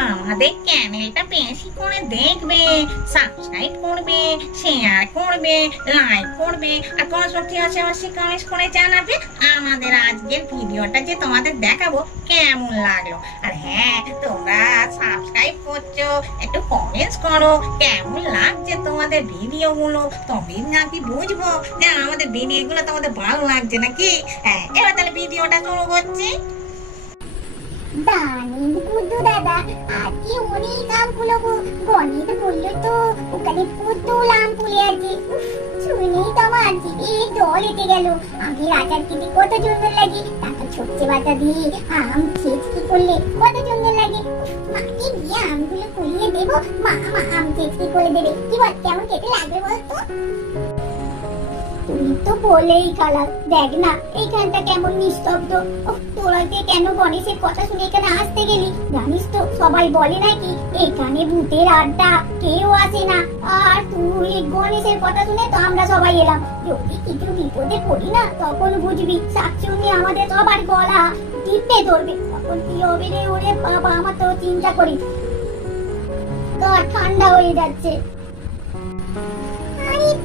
আমাদের চ্যানেলটা বেশি করে দেখবে, সাবস্ক্রাইব করবে, শেয়ার করবে, লাইক করবে আর কনস্ট্রাকটিভ আশেপাশে কমেন্ট করে জানাবে আমাদের আজকের ভিডিওটা যে তোমাদের দেখাবো কেমন লাগলো। আর হ্যাঁ, তোমরা সাবস্ক্রাইব করছো, একটু কমেন্টস করো কেমন লাগছে তোমাদের ভিডিওগুলো, তবেই নাকি বুঝবো যে আমাদের ভিডিওগুলো তোমাদের ভালো লাগছে নাকি। হ্যাঁ, এবার তাহলে ভিডিওটা শুরু করছি। দানিব গুড্ডু দাদা আজকে অনেক আম কুলোবো। গণিত বললো তো ওখানে পুতুল আম কুলে আছে। শুনেই তো আমার আজকে জল এসে গেল। আগে আচার খেতে কত সুন্দর লাগে, তারপর ছোট্টে বাটা দিয়ে আম ছেঁচকি করলে কত সুন্দর লাগে। মাকে গিয়ে আমগুলো কুলিয়ে দেবো, মা আম ছেঁচকি করে দেবে। কি বল, কেমন খেতে লাগবে বলতো? তুই তো বলেই খারাপ। দেখ না এইখানটা কেমন নিস্তব্ধ। তোরা যে কেন গণেশের কথা শুনে এখানে আসতে গেলি? জানিস তো সবাই বলে নাকি এখানে ভূতের আড্ডা, কেউ আসে না। আর তুই গণেশের কথা শুনে তো আমরা সবাই এলাম। যদি কিছু বিপদে পড়ি না তখন বুঝবি শাকচুন্নি আমাদের সবার গলা টিপে ধরবে। তখন কি হবে রে? ওরে বাবা, আমার তো চিন্তা করি গা ঠান্ডা হয়ে যাচ্ছে।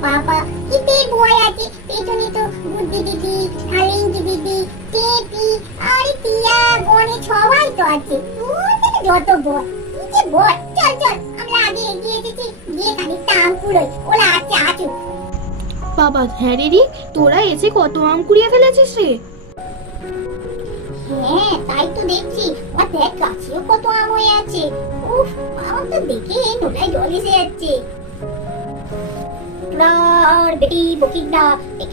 বাবা কিতে ভয় আছে, পেছনে তো বুদ্ধি দিদি, আলিঙ্গি দিদি, টেপি আর টিয়া গনে সবাই তো আছে। যত ভয় কিতে ভয়। চল চল, আমরা আগে এগিয়ে এসেছি, গিয়ে খানিকটা আম কুড়োই। ওরা আছে আচু। বাবা হ্যাঁ রে, তোরা এসে কত আম কুড়িয়ে ফেলেছিস রে? হ্যাঁ তাই তো দেখছি। আর দেখ গাছেও কত আম হয়ে আছে। উফ, আমার তো দেখে নোটায় জল এসে যাচ্ছে। বেটি বকিনা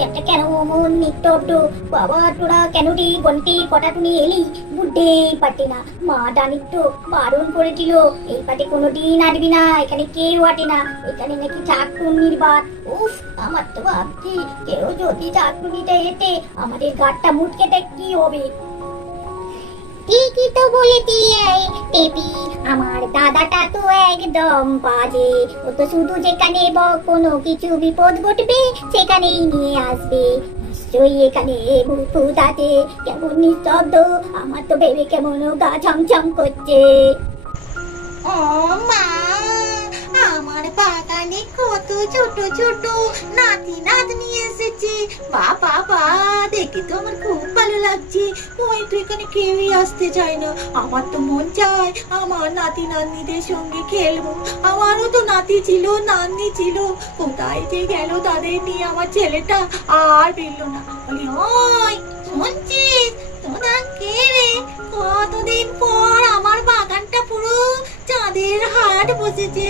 একটা কেন মন নিত্যব্দ। বাবা তোরা কেন রে গন্টি কটাটুনি এলি? বুঝতে পারতি না, মা ডানিক তো বারণ করেছিল এই পাটে কোনোদিন আসবি না, এখানে কেউ আটে না, এখানে নাকি চাকটুনির বাদ। উফ, আমার তো ভাবছি কেউ যদি চাকটুনিটা এতে আমাদের গাড়টা মুটকেতে কি হবে। ঠিকই তো বলেছি টেপি, আমার দাদাটা তো একদম বাজে। ও তো শুধু যেখানে কোনো কিছু বিপদ ঘটবে সেখানেই নিয়ে আসবে। নিশ্চয়ই এখানে ভূত আছে। কেমন নিস্তব্ধ, আমার তো ভেবে কেমন গা ছমছম করছে। ও মা, আমার বাগানে কত ছোট ছোট নাতি নাতনি এসেছে। বাবা বা, দেখে তো আমার খুব ভালো লাগছে। ওই তো এখানে কেউই আসতে চায় না। আমার তো মন চায় আমার নাতি নাতনিদের সঙ্গে খেলবো। আমারও তো নাতি ছিল, নাতনি ছিল, কোথায় যে গেল তাদের নিয়ে আমার ছেলেটা। আর বেরলো না। বলি, ওই শুনছিস, তোরা কে রে? কতদিন পর আমার বাগানটা পুরো চাঁদের হাট বসেছে।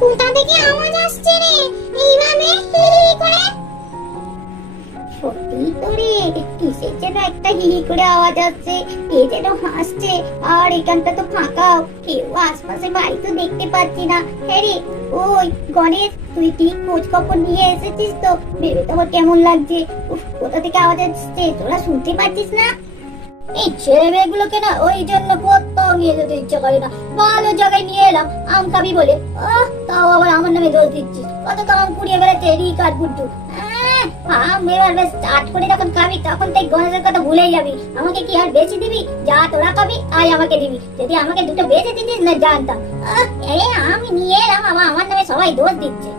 কোথা থেকে আওয়াজ আসছে রে এইভাবে হি হি করে? সত্যি তো রে, কিসের যেন একটা হি হি করে আওয়াজ আসছে। কে যেন হাসছে। আর এখানটা তো ফাঁকা, কেউ আশপাশে বাড়ি তো দেখতে পাচ্ছি না। হ্যাঁ রে, ওই গণেশ, তুই কি খোঁজ খবর নিয়ে এসেছিস তো? ভেবে তোমার কেমন লাগছে? কোথা থেকে আওয়াজ আসছে তোরা শুনতে পাচ্ছিস না? এই ছেলে মেয়েগুলোকে না ওই জন্য কোথাও নিয়ে যেতে ইচ্ছে করে না। ভালো জায়গায় নিয়ে এলাম আম খাবি বলে, তাও আবার আমার নামে দোষ দিচ্ছিস। কত তো আম কুড়িয়ে বেড়াচ্ছে রিক আর গুড্ডু। আম এবার বেশ চাট করে যখন খাবি তখন তাই গণেশের কথা ভুলেই যাবি। আমাকে কি আর বেশি দিবি? যা তোরা খাবি তাই আমাকে দিবি। যদি আমাকে দুটো বেশি দিতিস না জানতাম। আমি নিয়ে এলাম, আমার নামে সবাই দোষ দিচ্ছে।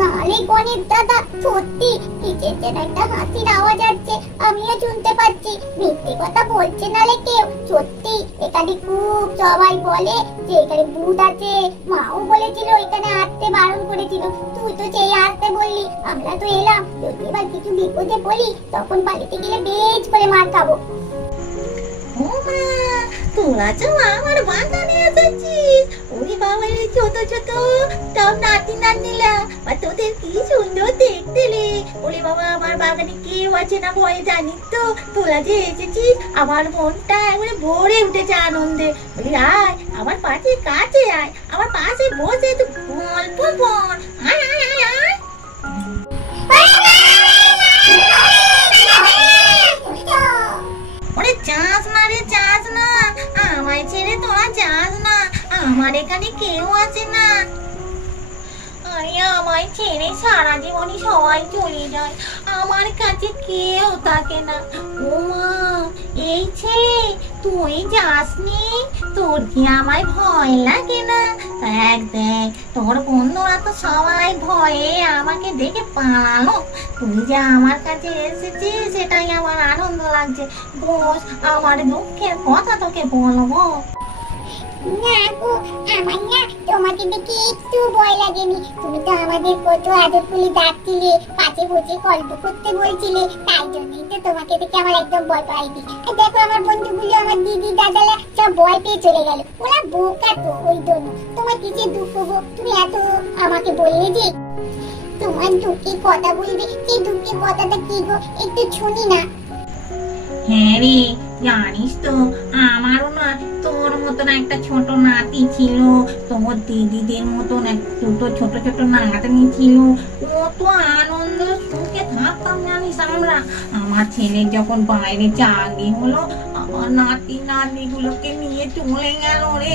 নালে গণেশ দাদা, সত্যি কিসের যেন একটা হাসির আওয়াজ আসছে, আমিও শুনতে পাচ্ছি। মিথ্যে কথা বলছে নালে কেউ। সত্যি এখানে খুব সবাই বলে যে এখানে ভূত আছে। মাও বলেছিল এখানে আসতে বারণ করেছিল, তুই তো সেই আসতে বললি, আমরা তো এলাম। যদি এবার কিছু বিপদে পড়ি তখন বাড়িতে গেলে বেশ করে মার খাবো। ও মা, তোরা তো আমার বাগানে এসেছিস। ওরে বাবা, এই ছোট ছোট সব নাতি নাতনিরা, আর তোদের কি সুন্দর দেখতে রে। ওরে বাবা, আমার বাগানে কেউ আছে না ভয়ে, জানিস তো? তোরা যে এসেছিস আমার মনটা একবারে ভরে উঠেছে আনন্দে। বলি, আয় আমার পাশে কাছে আয়, আমার পাশে বসে একটু গল্প বল। আয় আয় আয় আয়। ওরে যাস না রে, যাস না, আমায় ছেড়ে তোরা যাস না। আমার এখানে কেউ আছে না। আরে আমায় ছেড়ে সারা জীবনই সবাই চলে যায়, আমার কাছে কেউ থাকে না। ও মা, এই ছেলে, তুই যাসনি? তোর কি আমায় ভয় লাগে না? দেখ দেখ, তোর বন্ধুরা তো সবাই ভয়ে আমাকে দেখে পালালো। তুই যে আমার কাছে এসেছিস সেটাই আমার আনন্দ লাগছে। বস, আমার দুঃখের কথা তোকে বলবো। না গো, আমার না তোমাকে দেখে একটু ভয় লাগেনি। তুমি তো আমাদের কত আদর করে ডাকছিলে, পাশে বসে গল্প করতে বলছিলে, তাই জন্যই তো তোমাকে দেখে আমার একদম ভয় পাইনি। আর দেখো আমার বন্ধুগুলো, আমার দিদি দাদারা সব ভয় পেয়ে চলে গেল। ওরা বোকা তো, ওই জন্য। তোমার কিসের দুঃখ গো? তুমি এত আমাকে বললে যে তোমার দুঃখের কথা বলবে, সেই দুঃখের কথাটা কি গো, একটু শুনি না। হ্যাঁ রে, জানিস তো আমারও না তোর মতন একটা ছোট নাতি ছিল। তোর দিদিদের মতন দুটো ছোট ছোট নাতনি ছিল। কত আনন্দ সুখে থাকতাম জানিস আমরা। আমার ছেলে যখন বাইরে চাকরি হলো, আমার নাতি নাতনি গুলোকে নিয়ে চলে গেল রে।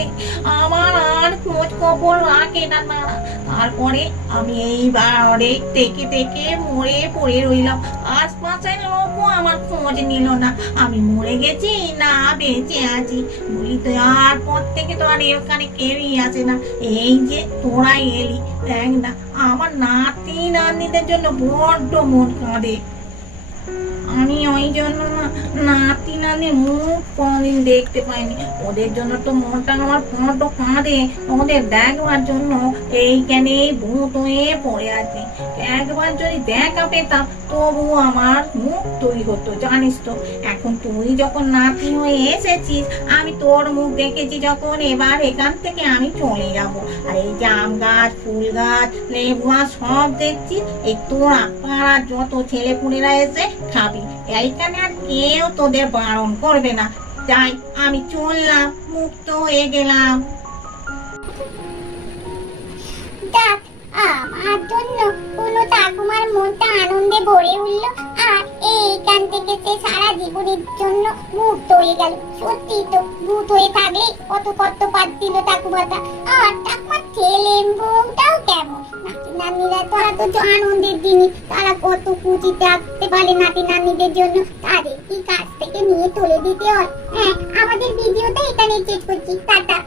আমার আর খোঁজ খবর রাখে না তারা। তারপরে আমি এইবারে থেকে থেকে মরে পড়ে রইলাম। আশপাশের লোকও আমার খোঁজ নিল না আমি মরে গেছি না বেঁচে আছি। বলি তো আর পর থেকে তো আর এখানে কেউই আসে না। এই যে তোরা এলি, দেখ না আমার নাতি নাতনিদের জন্য বড্ড মন কাঁদে। আমি ওই জন্য না নাতি নাতনির মুখ কোনোদিন দেখতে পাইনি। ওদের জন্য তো মনটা আমার বড্ড কাঁদে। ওদের দেখবার জন্য এইখানে ভূত হয়ে পড়ে আছে। একবার যদি দেখা পেতাম তবু আমার মুখ তৈরি হতো, জানিস তো। এখন তুই যখন নাতি হয়ে এসেছিস, আমি তোর মুখ দেখেছি যখন, এবার এখান থেকে আমি চলে যাব। আর এই যে আম গাছ, ফুল গাছ, লেবু গাছ সব দেখছি, এই তোরা পাড়ার যত ছেলেপুলেরা এসে খাবি। এইখানে আর কেউ তোদের বারণ করবে না। তাই আমি চললাম, মুক্ত হয়ে গেলাম। যাক, আমার জন্য কোনো ঠাকুমার মনটা আনন্দে ভরে উঠলো। আর এইখান থেকে সে সারা জীবনের জন্য মুক্ত হয়ে গেল। সত্যি তো, ভূত হয়ে থাকলে কত কত পাচ্ছিল ঠাকুমাটা। আর ঠাকুমার ছেলে বউটাও কেমন। নাতি নাতনিরা তারা তো আনন্দের দিনই, তারা কত খুশি থাকতে পারে নাতি নাতনিদের জন্য। তাদের কি কাছ থেকে নিয়ে তুলে দিতে হয়। হ্যাঁ, আমাদের ভিডিওটা এখানে শেষ করছি। টাটা।